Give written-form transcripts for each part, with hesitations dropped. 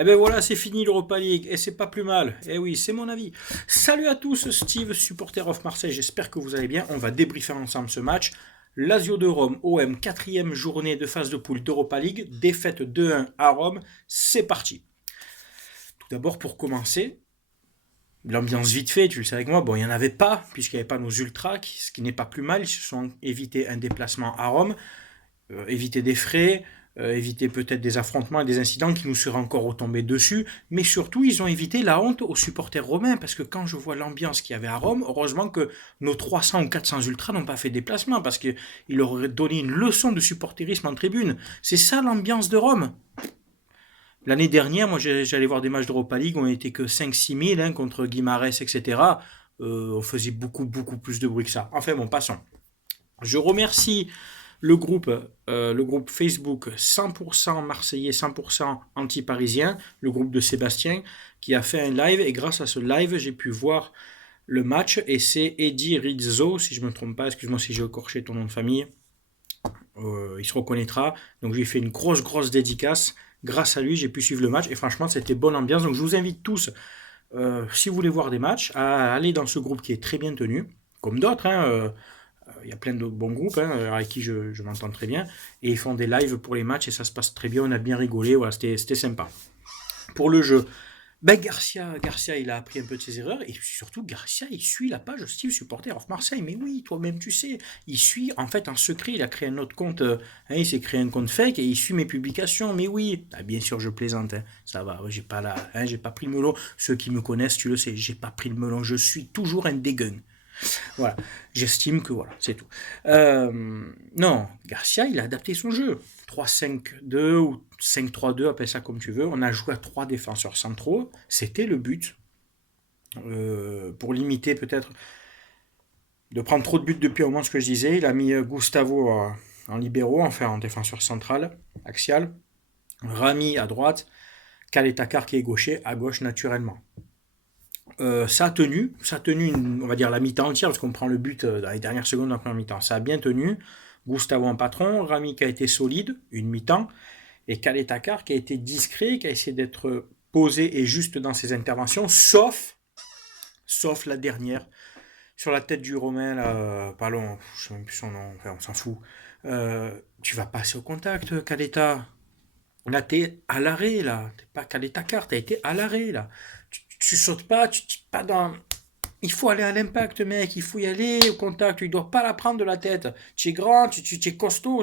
Eh ben voilà, c'est fini l'Europa League, et c'est pas plus mal. Eh oui, c'est mon avis. Salut à tous, Steve, supporter of Marseille, j'espère que vous allez bien. On va débriefer ensemble ce match. Lazio de Rome, OM, quatrième journée de phase de poule d'Europa League, défaite 2-1 à Rome, c'est parti. Tout d'abord, pour commencer, l'ambiance vite fait, tu le sais avec moi, bon, il n'y en avait pas, puisqu'il n'y avait pas nos ultras, ce qui n'est pas plus mal, ils se sont évité un déplacement à Rome, éviter des frais, éviter peut-être des affrontements et des incidents qui nous seraient encore retombés dessus, mais surtout ils ont évité la honte aux supporters romains, parce que quand je vois l'ambiance qu'il y avait à Rome, heureusement que nos 300 ou 400 ultras n'ont pas fait déplacement, parce qu'ils leur auraient donné une leçon de supporterisme en tribune. C'est ça l'ambiance de Rome. L'année dernière, moi j'allais voir des matchs d'Europa League, on n'était que 5-6 000 hein, contre Guimarães, etc. On faisait beaucoup plus de bruit que ça. Enfin bon, passons. Je remercie le groupe Facebook 100% Marseillais, 100% anti-parisien, le groupe de Sébastien, qui a fait un live. Et grâce à ce live, j'ai pu voir le match. Et c'est Eddie Rizzo, si je ne me trompe pas, excuse-moi si j'ai écorché ton nom de famille. Il se reconnaîtra. Donc, je lui ai fait une grosse dédicace. Grâce à lui, j'ai pu suivre le match. Et franchement, c'était bonne ambiance. Donc, je vous invite tous, si vous voulez voir des matchs, à aller dans ce groupe qui est très bien tenu, comme d'autres. Hein, il y a plein de bons groupes hein, avec qui je m'entends très bien. Et ils font des lives pour les matchs et ça se passe très bien. On a bien rigolé. Voilà, c'était sympa. Pour le jeu, ben Garcia, il a appris un peu de ses erreurs. Et surtout, Garcia, il suit la page Steve Supporter of Marseille. Mais oui, toi-même, tu sais. Il suit, en fait, en secret. Il a créé un autre compte. Il s'est créé un compte fake et il suit mes publications. Mais oui. Ah, bien sûr, je plaisante. Hein. Ça va, j'ai pas pris le melon. Ceux qui me connaissent, tu le sais, j'ai pas pris le melon. Je suis toujours un dégueun. Voilà, j'estime que voilà, c'est tout. Non, Garcia, il a adapté son jeu. 3-5-2 ou 5-3-2, appelle ça comme tu veux. On a joué à 3 défenseurs centraux. C'était le but. Pour limiter peut-être de prendre trop de buts depuis au moins ce que je disais. Il a mis Gustavo en libéraux, enfin en défenseur central, axial. Rami à droite. Kaletakar qui est gaucher, à gauche naturellement. Ça a tenu on va dire la mi-temps entière, parce qu'on prend le but dans les dernières secondes de la première mi-temps. Ça a bien tenu. Gustavo en patron, Rami qui a été solide, une mi-temps, et Kaletakar qui a été discret, qui a essayé d'être posé et juste dans ses interventions, sauf la dernière, sur la tête du Romain, là, pas long, je sais même plus son nom, enfin on s'en fout. Tu vas passer au contact, Kaleta. Là, t'es à l'arrêt, là. T'es pas Kaletakar, t'as été à l'arrêt, là. Tu sautes pas, tu t'es pas dans. Il faut aller à l'impact, mec. Il faut y aller au contact. Tu ne dois pas la prendre de la tête. Tu es grand, tu es costaud.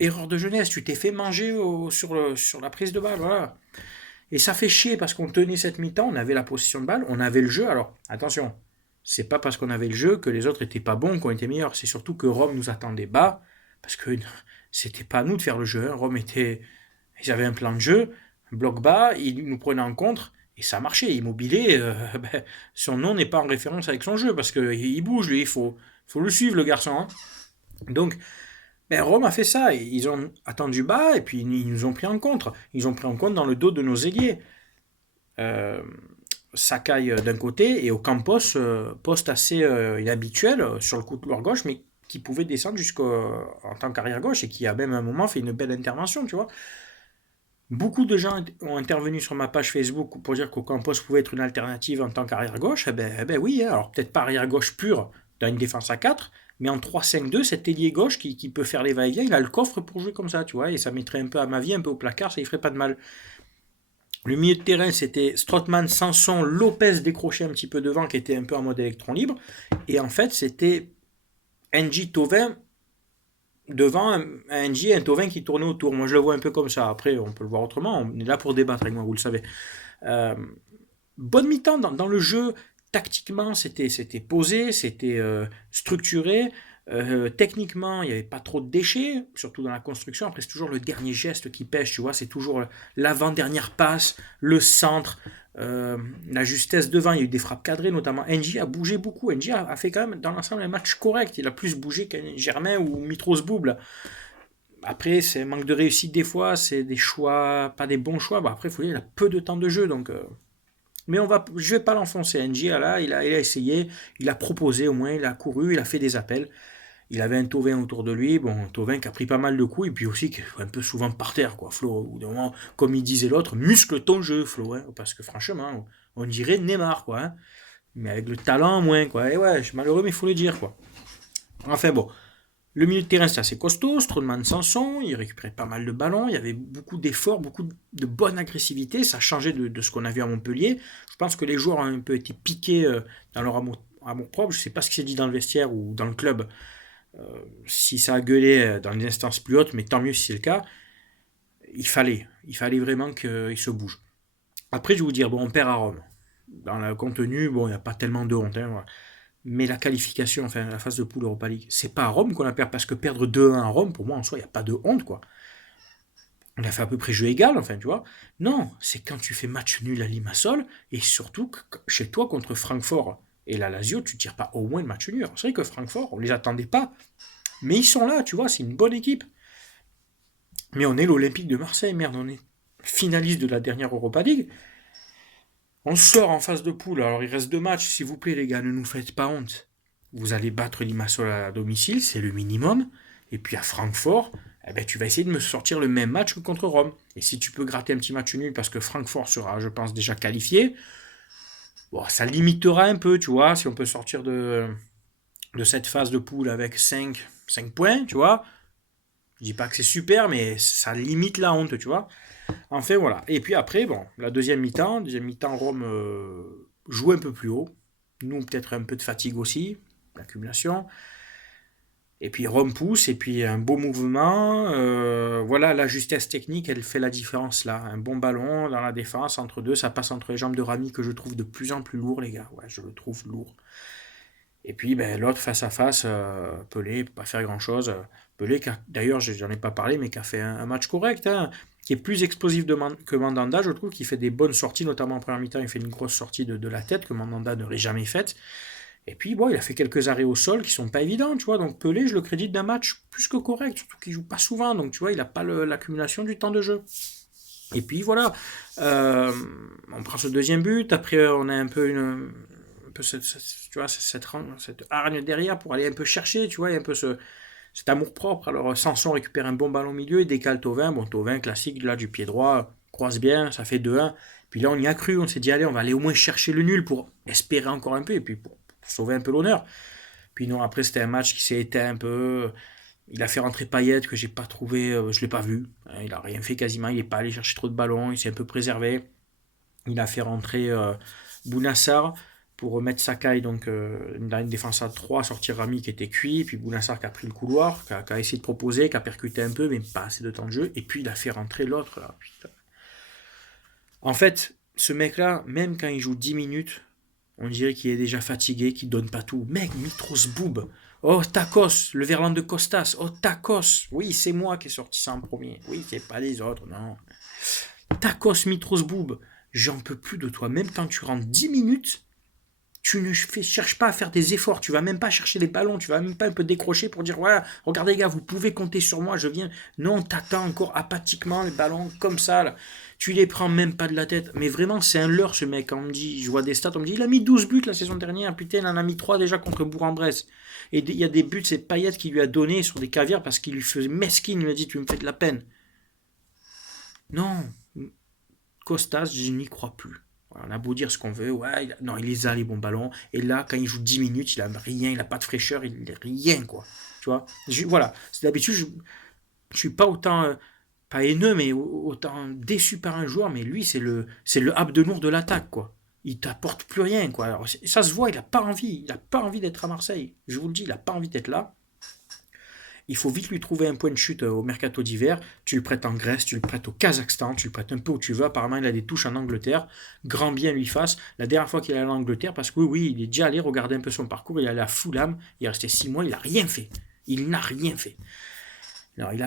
Erreur de jeunesse. Tu t'es fait manger sur la prise de balle. Voilà. Et ça fait chier parce qu'on tenait cette mi-temps. On avait la possession de balle. On avait le jeu. Alors, attention. C'est pas parce qu'on avait le jeu que les autres étaient pas bons, qu'on était meilleurs. C'est surtout que Rome nous attendait bas. Parce que c'était pas à nous de faire le jeu. Hein. Rome était. Ils avaient un plan de jeu. Bloc bas. Ils nous prenaient en contre. Et ça marchait. Immobilier, ben, son nom n'est pas en référence avec son jeu parce qu'il bouge, lui. Il faut le suivre, le garçon. Hein. Donc, ben, Rome a fait ça. Ils ont attendu bas et puis ils nous ont pris en contre. Ils ont pris en compte dans le dos de nos ailiers. Euh, Sakai d'un côté et Ocampos, poste assez inhabituel sur le couloir gauche, mais qui pouvait descendre en tant qu'arrière gauche et qui a même à un moment fait une belle intervention, tu vois. Beaucoup de gens ont intervenu sur ma page Facebook pour dire qu'Ocampos pouvait être une alternative en tant qu'arrière gauche. Eh ben oui, hein. Alors peut-être pas arrière gauche pur dans une défense à 4, mais en 3-5-2, cet ailier gauche qui peut faire les va-et-vient, il a le coffre pour jouer comme ça, tu vois, et ça mettrait un peu à ma vie, un peu au placard, ça y ferait pas de mal. Le milieu de terrain, c'était Strootman, Sanson, Lopez décroché un petit peu devant, qui était un peu en mode électron libre, et en fait, c'était NJ Tovin devant un NJ et un Tovin qui tournait autour. Moi, je le vois un peu comme ça. Après, on peut le voir autrement. On est là pour débattre avec moi, vous le savez. Euh, Bonne mi-temps dans le jeu. Tactiquement, c'était posé, c'était structuré. Techniquement, il n'y avait pas trop de déchets, surtout dans la construction. Après, c'est toujours le dernier geste qui pêche, tu vois. C'est toujours l'avant-dernière passe, le centre, la justesse devant. Il y a eu des frappes cadrées, notamment. NJ a bougé beaucoup. NJ a fait quand même, dans l'ensemble, un match correct. Il a plus bougé qu'un Germain ou Mitros Bouble. Après, c'est un manque de réussite des fois, c'est des choix, pas des bons choix. Bah, après, il faut dire, il a peu de temps de jeu, donc mais je vais pas l'enfoncer. NJ, là, il a essayé, il a proposé au moins, il a couru, il a fait des appels. Il avait un Thauvin autour de lui, bon, Thauvin qui a pris pas mal de coups, et puis aussi qui est un peu souvent par terre, quoi. Flo, au bout d'un moment, comme il disait l'autre, muscle ton jeu, Flo, hein, parce que franchement, on dirait Neymar, quoi, hein, mais avec le talent en moins, quoi. Et ouais, je suis malheureux, mais il faut le dire, quoi. Enfin bon, le milieu de terrain, c'est assez costaud, Strootman Sanson, il récupérait pas mal de ballons, il y avait beaucoup d'efforts, beaucoup de bonne agressivité, ça changeait de ce qu'on a vu à Montpellier. Je pense que les joueurs ont un peu été piqués dans leur amour propre, je sais pas ce qui s'est dit dans le vestiaire ou dans le club, si ça a gueulé dans les instances plus hautes, mais tant mieux si c'est le cas, il fallait vraiment qu'il se bouge. Après, je vais vous dire, bon, on perd à Rome. Dans le contenu, bon, il n'y a pas tellement de honte, hein, voilà. Mais la qualification, enfin la phase de poule Europa League, c'est pas à Rome qu'on a perdu, parce que perdre 2-1 à Rome, pour moi en soi, il n'y a pas de honte, quoi. On a fait à peu près jeu égal, enfin, tu vois. Non, c'est quand tu fais match nul à Limassol, et surtout chez toi contre Francfort et la Lazio, tu ne tires pas au moins le match nul. C'est vrai que Francfort, on ne les attendait pas, mais ils sont là, tu vois, c'est une bonne équipe. Mais on est l'Olympique de Marseille, merde, on est finaliste de la dernière Europa League. On sort en phase de poule, alors il reste 2 matchs, s'il vous plaît les gars, ne nous faites pas honte. Vous allez battre Limassol à domicile, c'est le minimum. Et puis à Francfort, eh ben, tu vas essayer de me sortir le même match que contre Rome. Et si tu peux gratter un petit match nul parce que Francfort sera, je pense, déjà qualifié, bon, ça limitera un peu, tu vois, si on peut sortir de cette phase de poule avec 5 points, tu vois. Je dis pas que c'est super, mais ça limite la honte, tu vois. Enfin voilà. Et puis après, bon, la deuxième mi-temps, Rome joue un peu plus haut. Nous, peut-être un peu de fatigue aussi, l'accumulation. Et puis Rome pousse, et puis un beau mouvement. Voilà, la justesse technique, elle fait la différence là. Un bon ballon dans la défense, entre deux, ça passe entre les jambes de Rami que je trouve de plus en plus lourd, les gars. Ouais, je le trouve lourd. Et puis ben, l'autre face à face, Pelé, il peut pas faire grand-chose. Pelé, d'ailleurs, j'en ai pas parlé, mais qui a fait un match correct, hein, qui est plus explosif que Mandanda, je trouve, qui fait des bonnes sorties, notamment en première mi-temps, il fait une grosse sortie de la tête que Mandanda n'aurait jamais faite. Et puis, bon, il a fait quelques arrêts au sol qui sont pas évidents, tu vois. Donc Pelé, je le crédite d'un match plus que correct, surtout qu'il joue pas souvent, donc tu vois, il n'a pas l'accumulation du temps de jeu. Et puis voilà, euh, on prend ce deuxième but, après on a un peu tu vois, cette hargne derrière pour aller un peu chercher, tu vois, il y a un peu cet amour propre. Alors Sanson récupère un bon ballon au milieu et décale Thauvin, bon Thauvin classique, là du pied droit, croise bien, ça fait 2-1. Puis là on y a cru, on s'est dit allez on va aller au moins chercher le nul pour espérer encore un peu et puis pour sauver un peu l'honneur. Puis non, après c'était un match qui s'est éteint un peu. Il a fait rentrer Payet que j'ai pas trouvé, je l'ai pas vu. Il a rien fait quasiment, il est pas allé chercher trop de ballons, il s'est un peu préservé. Il a fait rentrer Bounassar pour remettre Sakai donc dans une défense à 3, sortir Rami qui était cuit, puis Bounassar qui a pris le couloir, qui a essayé de proposer, qui a percuté un peu, mais pas assez de temps de jeu, et puis il a fait rentrer l'autre. Là, putain. En fait, ce mec-là, même quand il joue 10 minutes, on dirait qu'il est déjà fatigué, qu'il donne pas tout. Mec, Mitros Boub. Oh, Tacos, le Verlan de Costas. Oh, Tacos. Oui, c'est moi qui ai sorti ça en premier. Oui, c'est pas les autres, non. Tacos, Mitros Boub. J'en peux plus de toi. Même quand tu rentres 10 minutes, tu ne cherches pas à faire des efforts. Tu vas même pas chercher les ballons. Tu vas même pas un peu décrocher pour dire voilà, regardez les gars, vous pouvez compter sur moi. Je viens. Non, t'attends encore apathiquement les ballons comme ça. Là. Tu les prends même pas de la tête. Mais vraiment, c'est un leurre ce mec. Quand on me dit, je vois des stats, on me dit il a mis 12 buts la saison dernière. Putain, il en a mis 3 déjà contre Bourg-en-Bresse. Et il y a des buts, c'est Payet qui lui a donné sur des caviars parce qu'il lui faisait mesquine. Il lui a dit tu me fais de la peine. Non, Costas, je n'y crois plus. On a beau dire ce qu'on veut, ouais, non, il les a les bons ballons. Et là, quand il joue 10 minutes, il a rien, il a pas de fraîcheur, il a rien, quoi. Tu vois voilà, c'est d'habitude, je suis pas autant, pas haineux, mais autant déçu par un joueur, mais lui, c'est le Abdenour de l'attaque, quoi. Il t'apporte plus rien, quoi. Alors, ça se voit, il a pas envie d'être à Marseille. Je vous le dis, il a pas envie d'être là. Il faut vite lui trouver un point de chute au mercato d'hiver. Tu le prêtes en Grèce, tu le prêtes au Kazakhstan, tu le prêtes un peu où tu veux. Apparemment, il a des touches en Angleterre. Grand bien lui fasse. La dernière fois qu'il est allé en Angleterre, parce que oui, il est déjà allé regarder un peu son parcours. Il est allé à Fulham. Il est resté 6 mois. Il n'a rien fait. Il n'a rien fait. Alors, il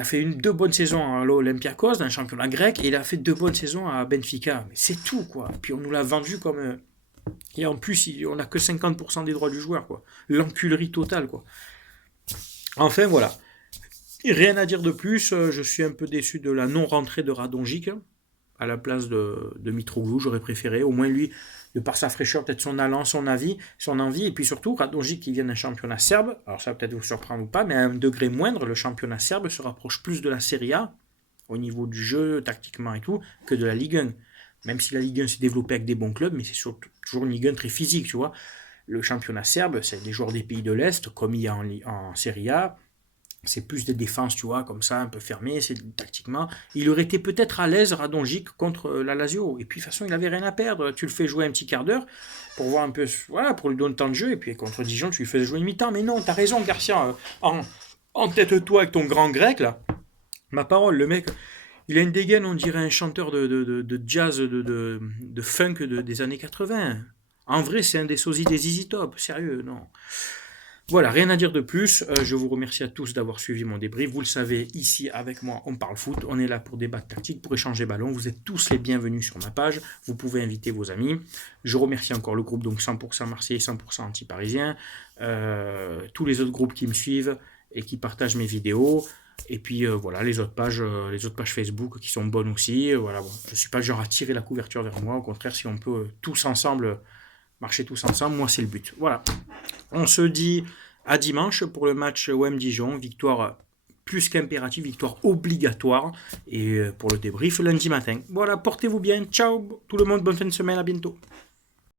a fait 2 bonnes saisons à l'Olympiakos, dans le championnat grec, et il a fait 2 bonnes saisons à Benfica. Mais c'est tout, quoi. Puis on nous l'a vendu comme. Et en plus, on n'a que 50% des droits du joueur, quoi. L'enculerie totale, quoi. Enfin, voilà. Rien à dire de plus, je suis un peu déçu de la non-rentrée de Radonjic. à la place de Mitroglou, j'aurais préféré. Au moins lui, de par sa fraîcheur, peut-être son allant, son envie, et puis surtout Radonjic qui vient d'un championnat serbe, alors ça va peut-être vous surprendre ou pas, mais à un degré moindre, le championnat serbe se rapproche plus de la Serie A, au niveau du jeu, tactiquement et tout, que de la Ligue 1. Même si la Ligue 1 s'est développée avec des bons clubs, mais c'est surtout toujours une Ligue 1 très physique, tu vois. Le championnat serbe, c'est des joueurs des pays de l'Est, comme il y a en Serie A, c'est plus des défenses, tu vois, comme ça, un peu fermées, c'est tactiquement. Il aurait été peut-être à l'aise, Radonjic, contre la Lazio. Et puis, de toute façon, il n'avait rien à perdre. Tu le fais jouer un petit quart d'heure pour voir un peu, voilà, pour lui donner le temps de jeu. Et puis, contre Dijon, tu lui fais jouer une mi-temps. Mais non, t'as raison, Garcia. En tête-toi avec ton grand grec, là. Ma parole, le mec, il a une dégaine, on dirait un chanteur de jazz, de funk des années 80. En vrai, c'est un des sosies des Easy Top. Sérieux, non. Voilà, rien à dire de plus. Je vous remercie à tous d'avoir suivi mon débrief. Vous le savez, ici avec moi, on parle foot. On est là pour débattre tactique, pour échanger ballon. Vous êtes tous les bienvenus sur ma page. Vous pouvez inviter vos amis. Je remercie encore le groupe donc 100% Marseillais, 100% anti-parisien. Tous les autres groupes qui me suivent et qui partagent mes vidéos. Et puis voilà, les autres pages Facebook qui sont bonnes aussi. Voilà, bon. Je ne suis pas le genre à tirer la couverture vers moi. Au contraire, si on peut tous ensemble marcher tous ensemble, moi c'est le but. Voilà. On se dit à dimanche pour le match OM Dijon, victoire plus qu'impérative, victoire obligatoire, et pour le débrief lundi matin. Voilà, portez-vous bien, ciao tout le monde, bonne fin de semaine, à bientôt.